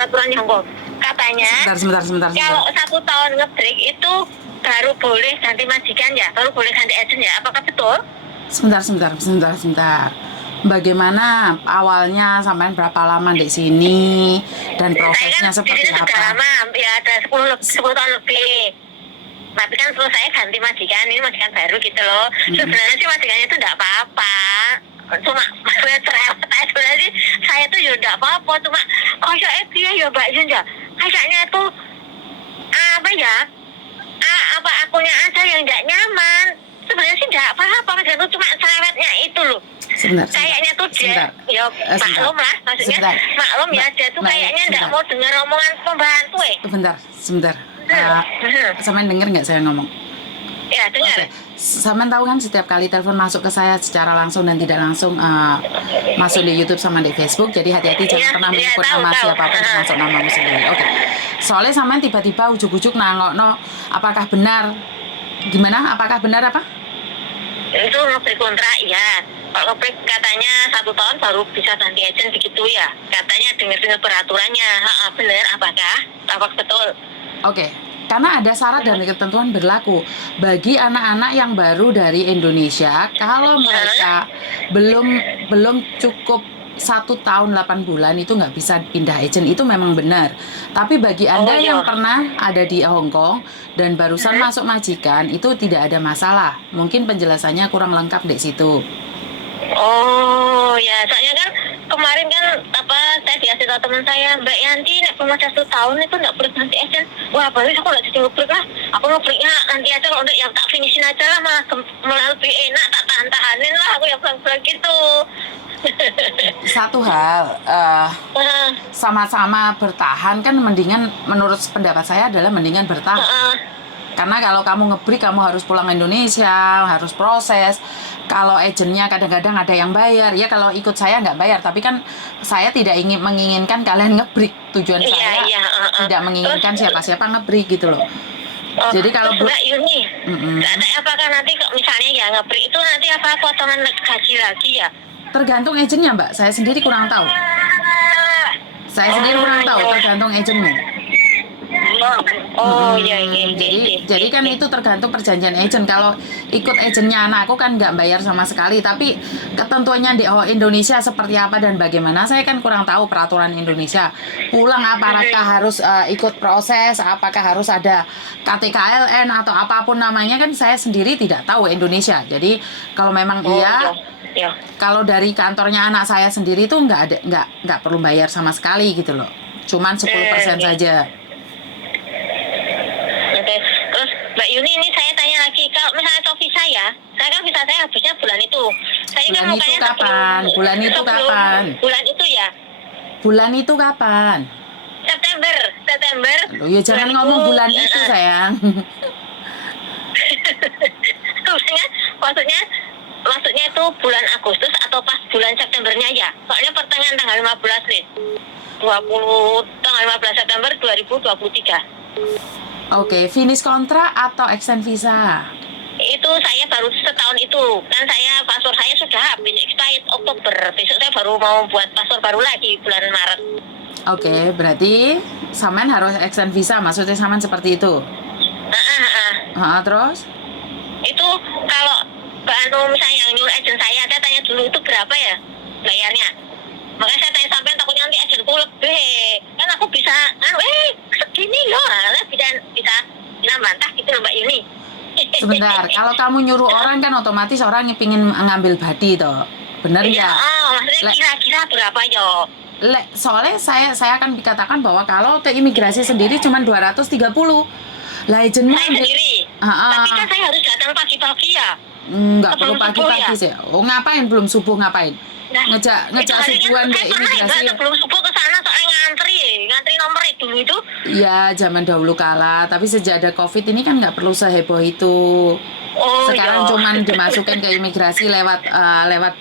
peraturan Hongkong. Katanya Sebentar. kalau 1 tahun nge-break itu baru boleh ganti majikan ya, baru boleh ganti agent ya. Apakah betul? Sebentar. Bagaimana awalnya sampai berapa lama di sini dan prosesnya Saya kan di seperti sini sudah apa? lama, ya ada 10 tahun lebih. Tapi kan terus saya ganti majikan, ini majikan baru gitu loh. Sebenarnya sih majikannya itu enggak apa-apa. Cuma maksudnya cerewet aja sebenarnya sih saya tuh ya enggak apa-apa, cuma kayaknya dia ya Mbak Yun ya. Kayaknya tuh apa ya? Apa akunya aja yang enggak nyaman. Sebenarnya sih enggak apa-apa, maksudnya cuma cerewetnya itu loh. Kayaknya tuh dia ya maklum lah, maksudnya maklum ya, dia tuh kayaknya enggak mau dengar omongan pembantu Sebentar. Sampean denger nggak saya ngomong? Ya dengar. Sampean tahu kan setiap kali telepon masuk ke saya secara langsung dan tidak langsung masuk di YouTube sama di Facebook, jadi hati-hati jangan pernah menyebut nama siapapun termasuk namamu sendiri. Oke. Soalnya sampean tiba-tiba ujuk-ujuk nangokno apakah benar gimana? Apakah benar apa? Itu ngebreak kontrak ya. Kalau ngebreak katanya 1 tahun baru bisa ganti agent begitu ya. Katanya dengar peraturannya. Benar apakah betul? Oke, karena ada syarat dan ketentuan berlaku bagi anak-anak yang baru dari Indonesia. Kalau mereka belum cukup 1 tahun 8 bulan itu nggak bisa pindah agent, itu memang benar. Tapi bagi Anda yang pernah ada di Hong Kong dan barusan masuk majikan itu tidak ada masalah. Mungkin penjelasannya kurang lengkap di situ. Oh ya, soalnya kan kemarin kan saya dikasih tahu teman saya, Mbak Yanti nek cuma 1 tahun itu nggak boleh ganti agent. Wah bagus, aku nggak jadi ngebreak lah. Aku ngebreaknya nanti aja, kalau udah yang tak finishin aja lah, malah lebih enak, tak tahan-tahanin lah aku yang bilang gitu. Satu hal, sama-sama bertahan kan mendingan, menurut pendapat saya adalah mendingan bertahan. Karena kalau kamu ngebreak, kamu harus pulang Indonesia, harus proses. Kalau agentnya kadang-kadang ada yang bayar, ya kalau ikut saya nggak bayar, tapi kan saya tidak menginginkan kalian ngebreak. Tujuan saya tidak menginginkan siapa-siapa ngebreak gitu loh. Jadi kalau Mbak Yuni, apakah nanti misalnya ya ngebreak itu nanti apa potongan gaji lagi ya? Tergantung agentnya Mbak, saya sendiri kurang tahu. Tergantung agentnya. Jadi kan itu tergantung perjanjian agent. Kalau ikut agentnya anakku kan nggak bayar sama sekali, tapi ketentuannya di Indonesia seperti apa dan bagaimana saya kan kurang tahu peraturan Indonesia. Pulang apakah harus ikut proses, apakah harus ada KTKLN atau apapun namanya, kan saya sendiri tidak tahu Indonesia. Jadi kalau memang kalau dari kantornya anak saya sendiri itu nggak perlu bayar sama sekali gitu loh. Cuman 10% saja. Terus Mbak Yuni, ini saya tanya lagi, kalau misalnya itu visa ya, saya kan visa saya habisnya bulan itu. Saya bulan kan itu kapan? Bulan itu kapan? Bulan itu ya. Bulan itu kapan? September. Loh, ya jangan ngomong bulan itu sayang. Maksudnya itu bulan Agustus atau pas bulan Septembernya ya? Soalnya pertengahan tanggal 15 nih. 20 tanggal 15 September 2023. Oke, finish kontrak atau extend visa? Itu saya baru setahun itu. Kan saya paspor saya sudah habis expired Oktober. Besok saya baru mau buat paspor baru lagi bulan Maret. Oke, berarti Saman harus extend visa, maksudnya Saman seperti itu? Terus? Itu kalau misalnya yang nyuruh agent saya tanya dulu itu berapa ya bayarnya. Makanya saya tanya sampai takutnya nanti agentku lebih. Kan aku bisa, segini loh, bisa bantah gitu loh Mbak Yuni. Sebentar, kalau kamu nyuruh orang kan otomatis orang yang pingin ngambil badi toh, bener ya? Maksudnya kira-kira berapa yo? Soalnya saya akan dikatakan bahwa kalau ke imigrasi sendiri cuma 230. Lah agentnya saya sendiri. Tapi kan saya harus datang pagi-pagi ya. Nggak perlu pagi-pagi sih. Oh, ngapain belum subuh ngapain? Ngejak subuhan ke imigrasi. Belum subuh ke sana soalnya ngantri nomor dulu itu. Iya, zaman dahulu kala. Tapi sejak ada COVID ini kan nggak perlu seheboh itu. Sekarang cuman dimasukin ke imigrasi lewat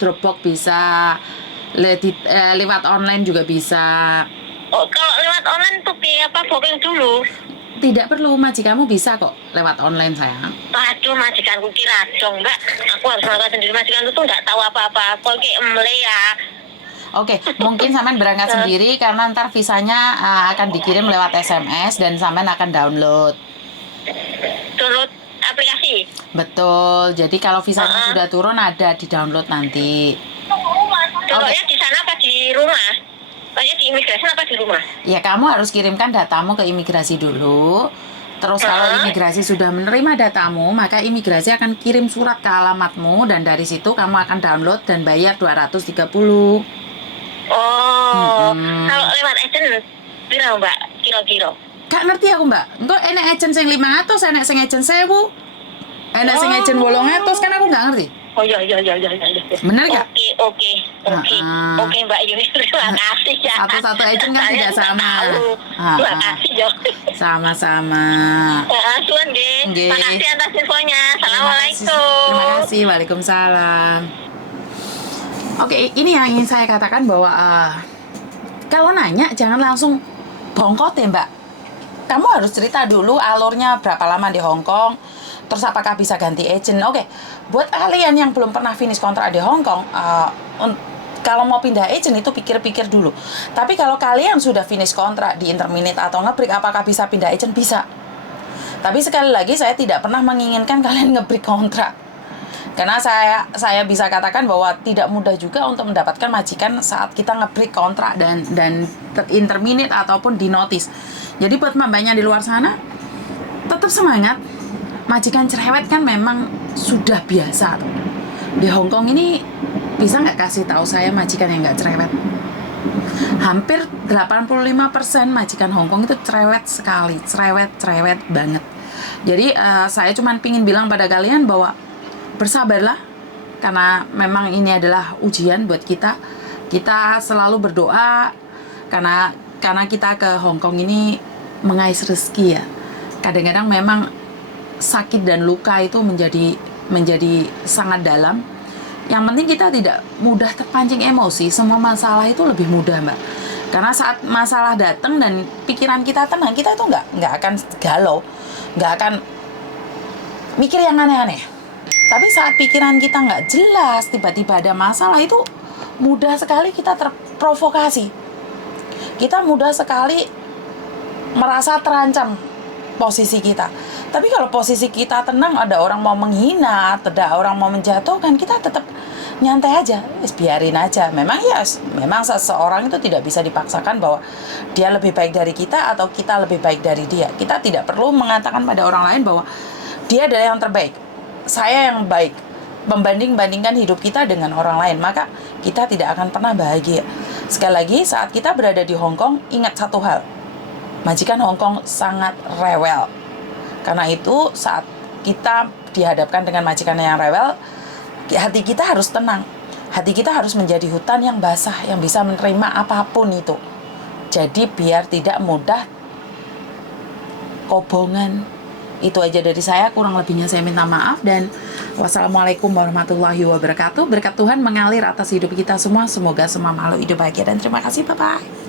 Dropbox bisa, lewat online juga bisa. Kalau lewat online tuh apa booking dulu? Tidak perlu, majikanmu bisa kok lewat online sayang. Aduh, majikanku kira dong Mbak. Aku harus melakukan sendiri, majikanku tuh nggak tahu apa-apa. Kok kayak emle ya. Oke, mungkin sampean berangkat sendiri karena ntar visanya akan dikirim lewat SMS dan sampean akan download. Download aplikasi. Betul. Jadi kalau visanya sudah turun ada di download nanti. Downloadnya di sana apa di rumah? Soalnya di imigrasi apa di rumah? Ya kamu harus kirimkan datamu ke imigrasi dulu. Terus kalau imigrasi sudah menerima datamu, maka imigrasi akan kirim surat ke alamatmu dan dari situ kamu akan download dan bayar 230. Oh, kalau lewat agent berapa Mbak? Kira-kira? Gak ngerti aku Mbak. Engko enek agent sing 500, enek sing agent 1000. Enek sing agent 800 kan aku gak ngerti. Oh iya. Bener gak? Oke. Oke Mbak Yuni, terima kasih ya. Satu-satu agent kan tidak sama. Terima kasih ya. Sama-sama. Suan nggih. Nggih. Makasih atas infonya. Terima Assalamualaikum. kasih. Waalaikumsalam. Oke, ini yang ingin saya katakan bahwa kalau nanya jangan langsung bongkot ya Mbak. Kamu harus cerita dulu alurnya berapa lama di Hong Kong, terus apakah bisa ganti agent. Oke, buat kalian yang belum pernah finish kontrak di Hong Kong, kalau mau pindah agent itu pikir-pikir dulu. Tapi kalau kalian sudah finish kontrak di interminate atau ngebreak, apakah bisa pindah agent? Bisa. Tapi sekali lagi saya tidak pernah menginginkan kalian ngebreak kontrak. Karena saya bisa katakan bahwa tidak mudah juga untuk mendapatkan majikan saat kita ngebreak kontrak dan interminate ataupun di notice. Jadi buat mbaknya di luar sana, tetap semangat. Majikan cerewet kan memang sudah biasa. Di Hong Kong ini bisa nggak kasih tahu saya majikan yang nggak cerewet? Hampir 85% majikan Hong Kong itu cerewet sekali, cerewet banget. Jadi saya cuma pingin bilang pada kalian bahwa bersabarlah, karena memang ini adalah ujian buat kita. Kita selalu berdoa karena kita ke Hong Kong ini mengais rezeki ya. Kadang-kadang memang sakit dan luka itu menjadi sangat dalam. Yang penting kita tidak mudah terpancing emosi. Semua masalah itu lebih mudah Mbak. Karena saat masalah datang dan pikiran kita tenang, kita itu nggak akan galau, nggak akan mikir yang aneh-aneh. Tapi saat pikiran kita nggak jelas, tiba-tiba ada masalah, itu mudah sekali kita terprovokasi. Kita mudah sekali merasa terancam posisi kita. Tapi kalau posisi kita tenang, ada orang mau menghina, ada orang mau menjatuhkan, kita tetap nyantai aja, biarin aja. Memang seseorang itu tidak bisa dipaksakan bahwa dia lebih baik dari kita atau kita lebih baik dari dia. Kita tidak perlu mengatakan pada orang lain bahwa dia adalah yang terbaik, saya yang baik, membanding-bandingkan hidup kita dengan orang lain, maka kita tidak akan pernah bahagia. Sekali lagi, saat kita berada di Hong Kong, ingat satu hal, majikan Hong Kong sangat rewel. Karena itu saat kita dihadapkan dengan majikan yang rewel, hati kita harus tenang. Hati kita harus menjadi hutan yang basah, yang bisa menerima apapun itu. Jadi biar tidak mudah kobongan. Itu aja dari saya, kurang lebihnya saya minta maaf, dan wassalamualaikum warahmatullahi wabarakatuh. Berkat Tuhan mengalir atas hidup kita semua. Semoga semua makhluk hidup bahagia dan terima kasih. Bye-bye.